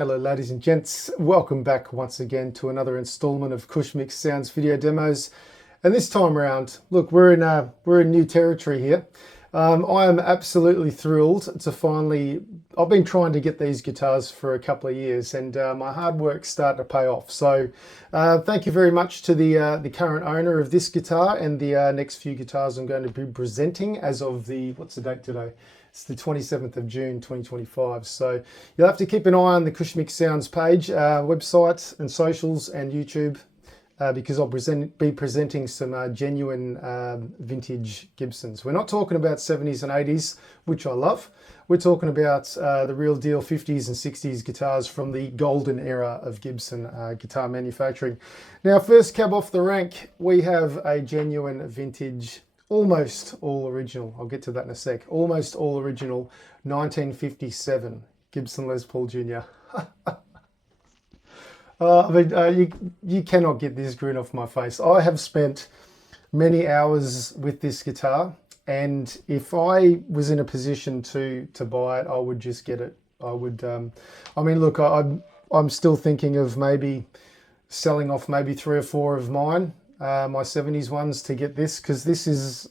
Hello ladies and gents, welcome back once again to another installment of Cushmic Sounds video demos. And this time around, look, we're in new territory here. I am absolutely thrilled to finally, I've been trying to get these guitars for a couple of years, and my hard work's starting to pay off. So thank you very much to the current owner of this guitar and the next few guitars I'm going to be presenting as of the, what's the date today? It's the 27th of June 2025. So you'll have to keep an eye on the Cushmic Sounds page, website and socials and YouTube, because I'll be presenting some genuine vintage Gibsons. We're not talking about 70s and 80s, which I love. We're talking about the real deal 50s and 60s guitars from the golden era of Gibson guitar manufacturing. Now, first cab off the rank, we have a genuine vintage, almost all original, I'll get to that in a sec, almost all original 1957 Gibson Les Paul Jr. You cannot get this grin off my face. I have spent many hours with this guitar, and if I was in a position to buy it, I would just get it. I would, I mean, look, I'm still thinking of maybe selling off maybe 3 or 4 of mine, my 70s ones, to get this, because this is,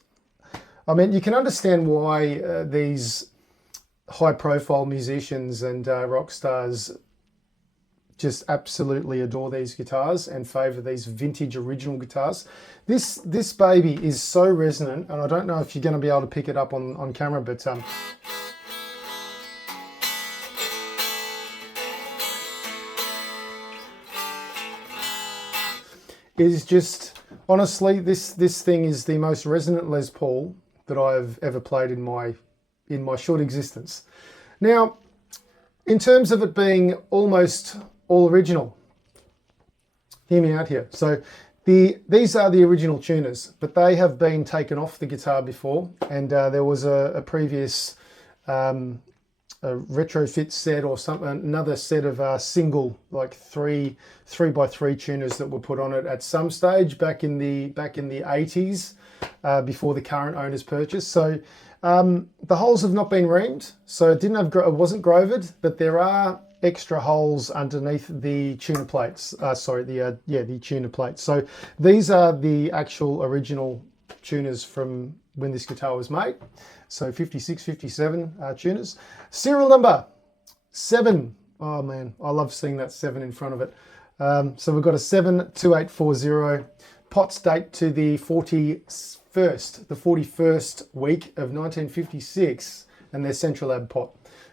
I mean, you can understand why these high profile musicians and rock stars just absolutely adore these guitars and favor these vintage original guitars. This baby is so resonant, and I don't know if you're going to be able to pick it up on camera, but it is just, honestly, this thing is the most resonant Les Paul that I've ever played in my short existence. Now, in terms of it being almost all original, hear me out here. So these are the original tuners, but they have been taken off the guitar before, and there was a previous a retrofit set or something, another set of single, like 3x3 tuners that were put on it at some stage back in the 80s, before the current owner's purchase. So the holes have not been reamed, so it wasn't grovered, but there are extra holes underneath the tuner plates. The tuner plates. So these are the actual original tuners from when this guitar was made. So 56, 57 tuners. Serial number 7. Oh man, I love seeing that 7 in front of it. So we've got a 72840. Pot's date to the 41st week of 1956, and their Central Lab pot.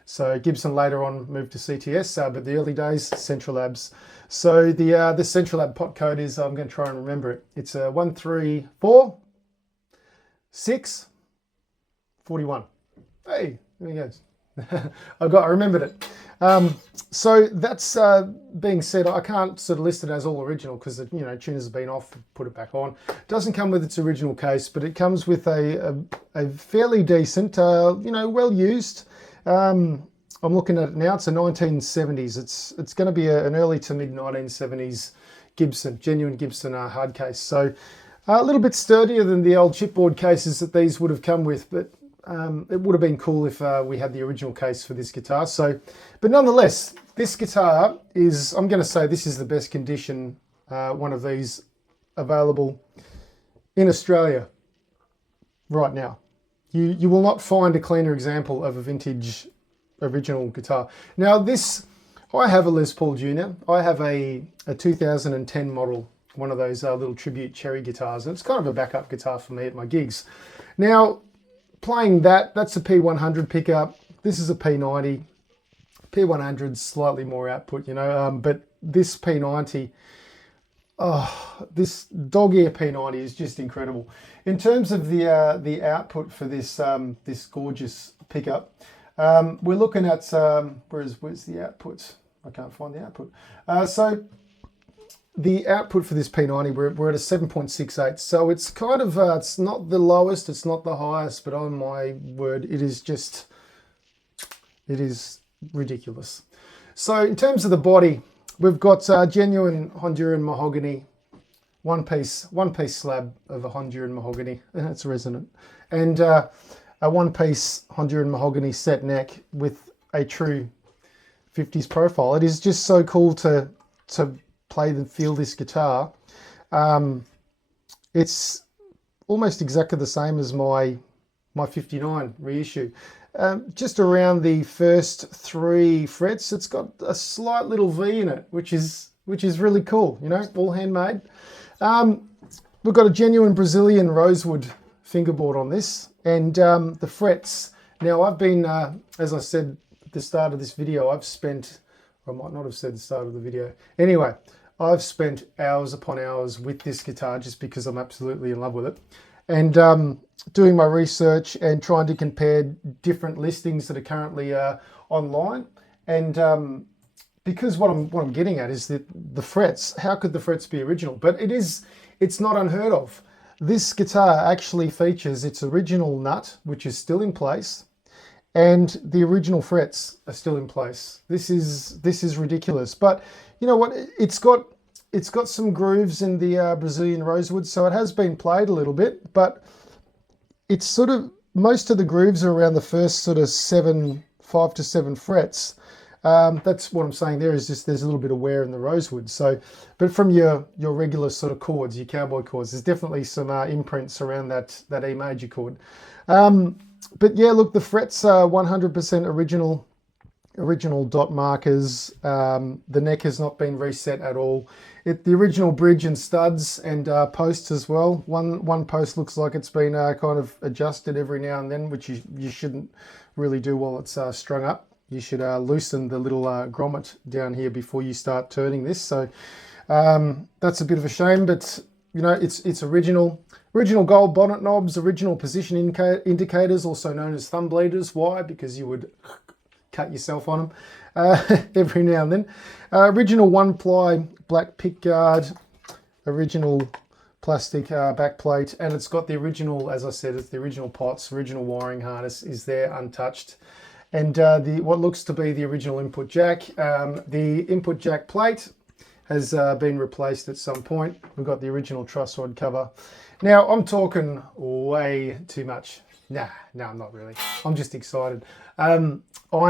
So Gibson later on moved to CTS, but the early days, Central Labs. So the Central Lab pot code is, I'm going to try and remember it. It's a 134-6-41. Hey, there he goes. I remembered it. So that's being said, I can't sort of list it as all original because the tuners have been off, put it back on. It doesn't come with its original case, but it comes with a fairly decent, well used. I'm looking at it now. It's a 1970s. It's going to be an early to mid 1970s Gibson, genuine Gibson hard case. So a little bit sturdier than the old chipboard cases that these would have come with, but it would have been cool if we had the original case for this guitar. So, but nonetheless, this guitar is, I'm going to say this is the best condition one of these available in Australia right now. You will not find a cleaner example of a vintage original guitar. Now this, I have a Les Paul Jr. I have a 2010 model, one of those little tribute cherry guitars, and it's kind of a backup guitar for me at my gigs. Now, playing that's a P100 pickup. This is a P90. P100's slightly more output, but this P90, this dog ear P90 is just incredible. In terms of the output for this this gorgeous pickup, we're looking at where's the output? I can't find the output. So the output for this P90, we're at a 7.68. So it's kind of it's not the lowest, it's not the highest, but oh my word, it is ridiculous. So in terms of the body, we've got genuine Honduran mahogany, one piece slab of a Honduran mahogany, and it's resonant, and a one piece Honduran mahogany set neck with a true 50s profile. It is just so cool to play and feel this guitar. It's almost exactly the same as my 59 reissue. Just around the first 3 frets, it's got a slight little V in it, which is really cool. You know, all handmade. We've got a genuine Brazilian rosewood fingerboard on this, and the frets. Now, I've been, as I said at the start of this video, I've spent, or I might not have said the start of the video. Anyway, I've spent hours upon hours with this guitar just because I'm absolutely in love with it. And doing my research and trying to compare different listings that are currently online. And because what I'm getting at is that the frets, how could the frets be original? But it's not unheard of. This guitar actually features its original nut, which is still in place, and the original frets are still in place. This is ridiculous. But you know what? It's got some grooves in the Brazilian rosewood, so it has been played a little bit, but it's sort of, most of the grooves are around the first sort of 5 to 7 frets. That's what I'm saying there, is just there's a little bit of wear in the rosewood. So, but from your regular sort of chords, your cowboy chords, there's definitely some imprints around that E major chord. But yeah, look, the frets are 100% original dot markers. The neck has not been reset at all. The original bridge and studs and posts as well. One post looks like it's been kind of adjusted every now and then, which you shouldn't really do while it's strung up. You should loosen the little grommet down here before you start turning this. So that's a bit of a shame, but you know, it's original. Original gold bonnet knobs, original position indicators, also known as thumb bleeders. Why? Because you would cut yourself on them every now and then. Original 1-ply black pick guard, original plastic back plate, and it's got the original, as I said, it's the original pots, original wiring harness is there untouched. And what looks to be the original input jack. The input jack plate has been replaced at some point. We've got the original truss rod cover. Now, I'm talking way too much. No, I'm not really. I'm just excited. I've got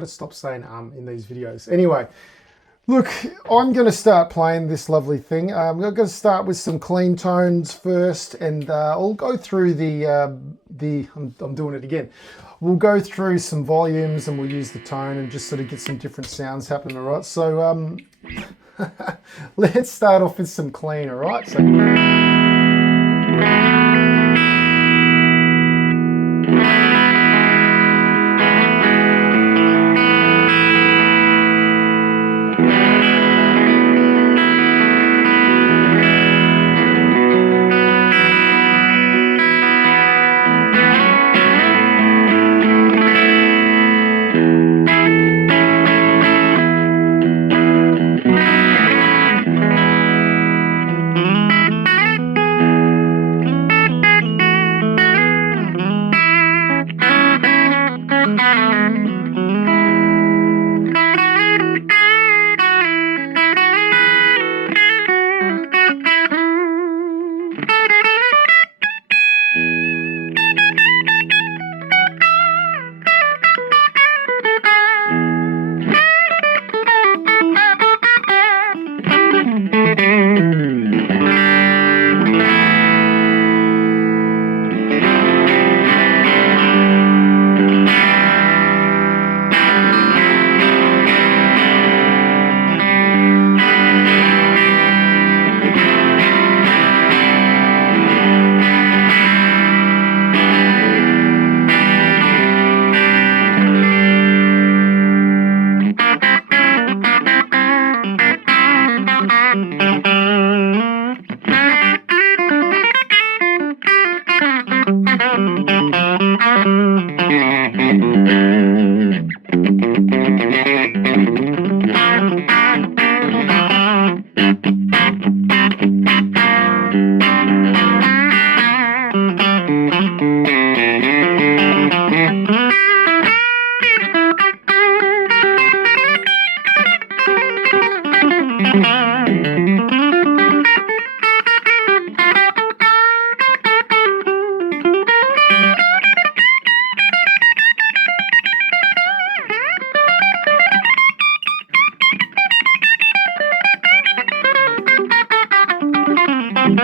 to stop saying in these videos. Anyway, look, I'm going to start playing this lovely thing. I'm going to start with some clean tones first, and I'll go through I'm doing it again. We'll go through some volumes and we'll use the tone and just sort of get some different sounds happening, all right? So let's start off with some clean, all right? So,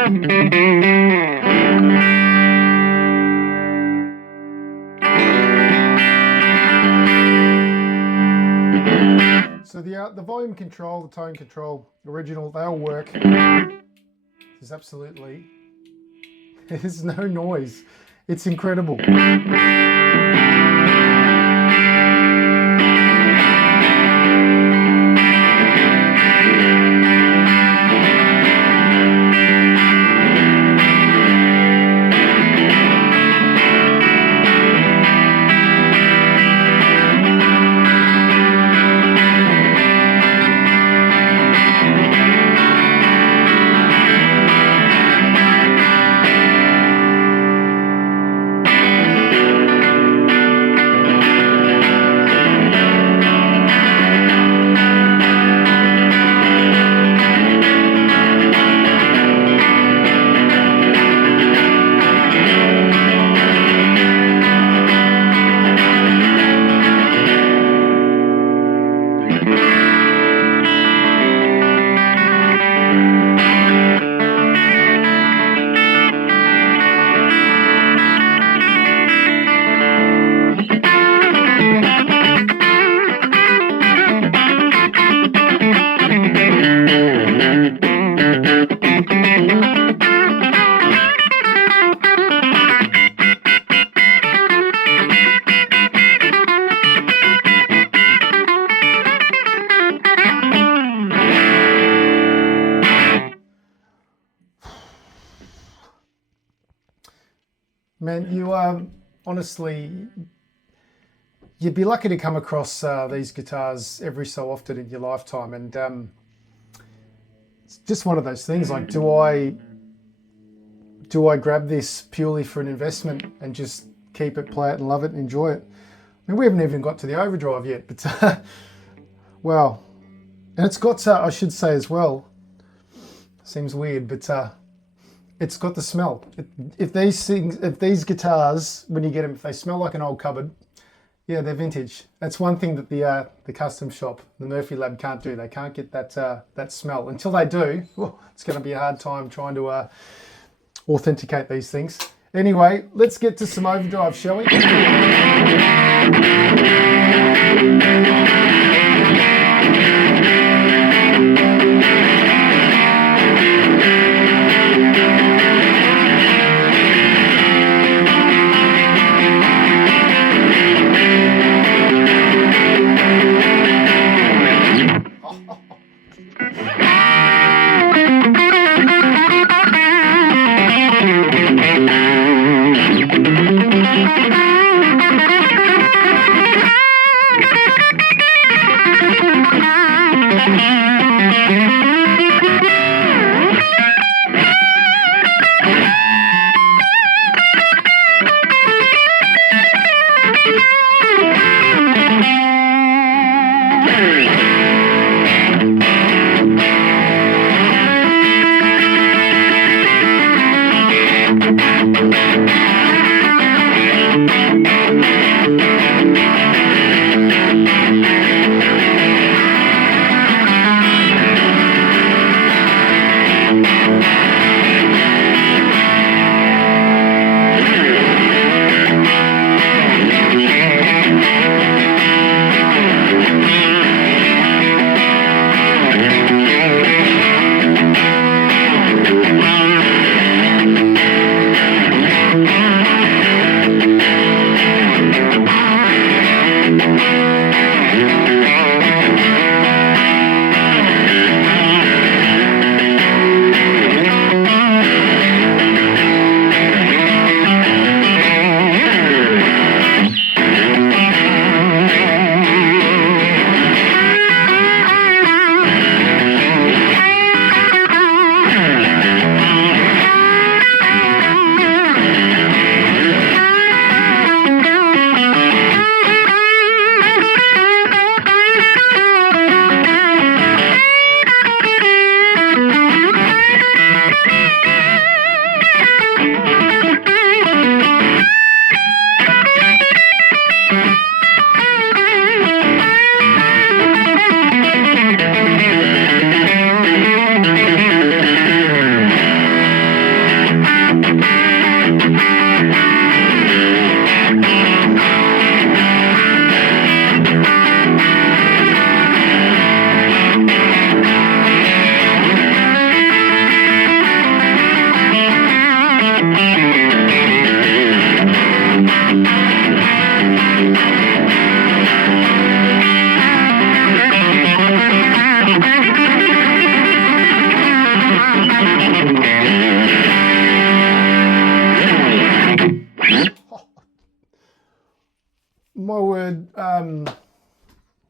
So the volume control, the tone control, original, they all work. There's absolutely, there's no noise. It's incredible. Man, you honestly, you'd be lucky to come across these guitars every so often in your lifetime, and it's just one of those things. Like, do I grab this purely for an investment and just keep it, play it, and love it, and enjoy it? I mean, we haven't even got to the Overdrive yet, but wow. And it's got, I should say as well, seems weird, but it's got the smell. If these guitars, when you get them, if they smell like an old cupboard, yeah, they're vintage. That's one thing that the custom shop, the Murphy Lab, can't do. They can't get that smell. Until they do, it's going to be a hard time trying to authenticate these things. Anyway, let's get to some Overdrive, shall we?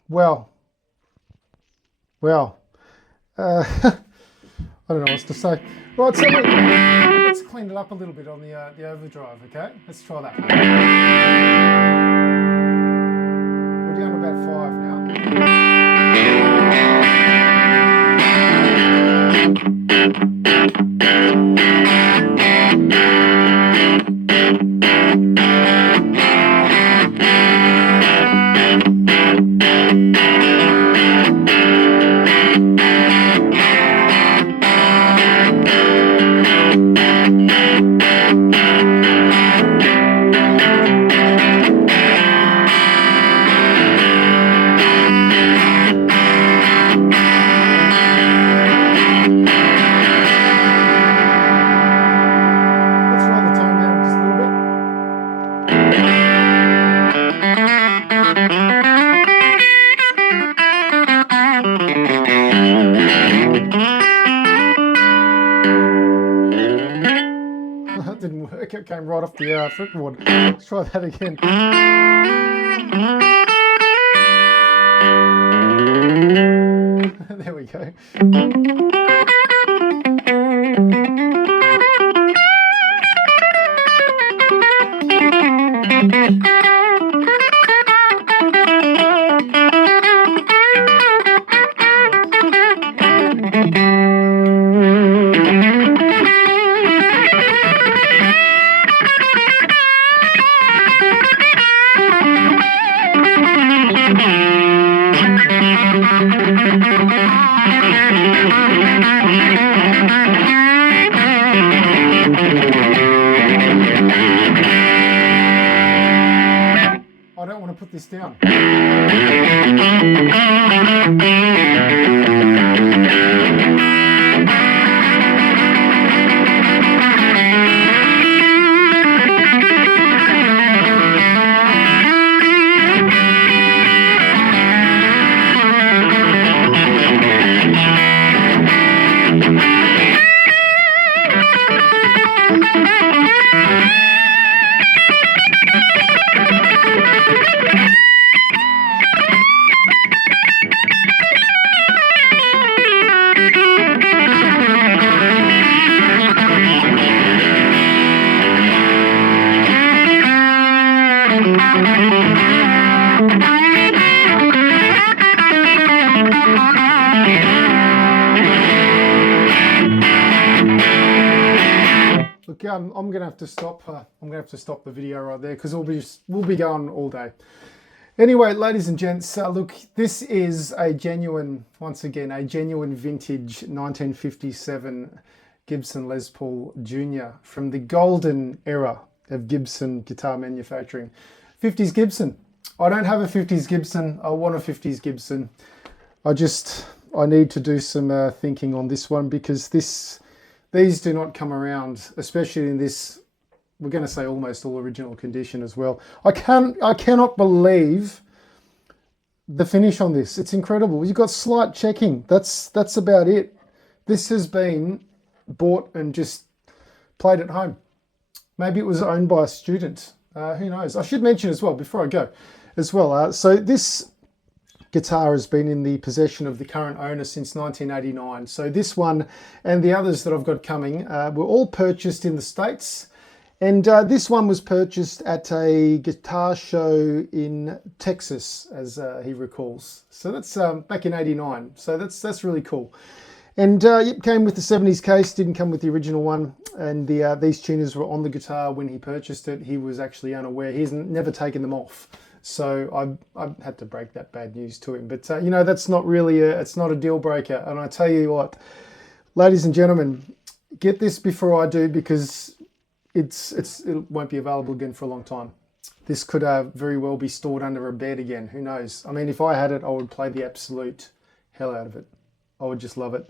Well, I don't know what to say. Right, so let's clean it up a little bit on the overdrive, okay? Let's try that. We're down to about 5 now. That didn't work, it came right off the fretboard. Let's try that again. There we go. I don't want to put this down. Look, I'm gonna have to stop. I'm gonna have to stop the video right there because we'll be going all day. Anyway, ladies and gents, look, this is a genuine, once again, a genuine vintage 1957 Gibson Les Paul Jr. from the golden era of Gibson guitar manufacturing. 50s Gibson. I don't have a 50s Gibson. I want a 50s Gibson. I need to do some thinking on this one because these do not come around, especially in this, we're going to say almost all original condition as well. I cannot believe the finish on this. It's incredible. You've got slight checking. That's about it. This has been bought and just played at home. Maybe it was owned by a student. Who knows? I should mention as well, before I go, as well. So this guitar has been in the possession of the current owner since 1989. So this one and the others that I've got coming were all purchased in the States. And this one was purchased at a guitar show in Texas, as he recalls. So that's back in '89. So that's really cool. And it came with the 70s case, didn't come with the original one. And these tuners were on the guitar when he purchased it. He was actually unaware. He's never taken them off. So I had to break that bad news to him. But, you know, that's not really it's not a deal breaker. And I tell you what, ladies and gentlemen, get this before I do because it won't be available again for a long time. This could very well be stored under a bed again. Who knows? I mean, if I had it, I would play the absolute hell out of it. I would just love it.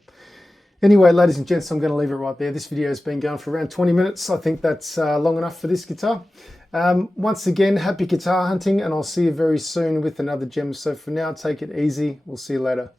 Anyway, ladies and gents, I'm going to leave it right there. This video has been going for around 20 minutes. I think that's long enough for this guitar. Once again, happy guitar hunting, and I'll see you very soon with another gem. So for now, take it easy. We'll see you later.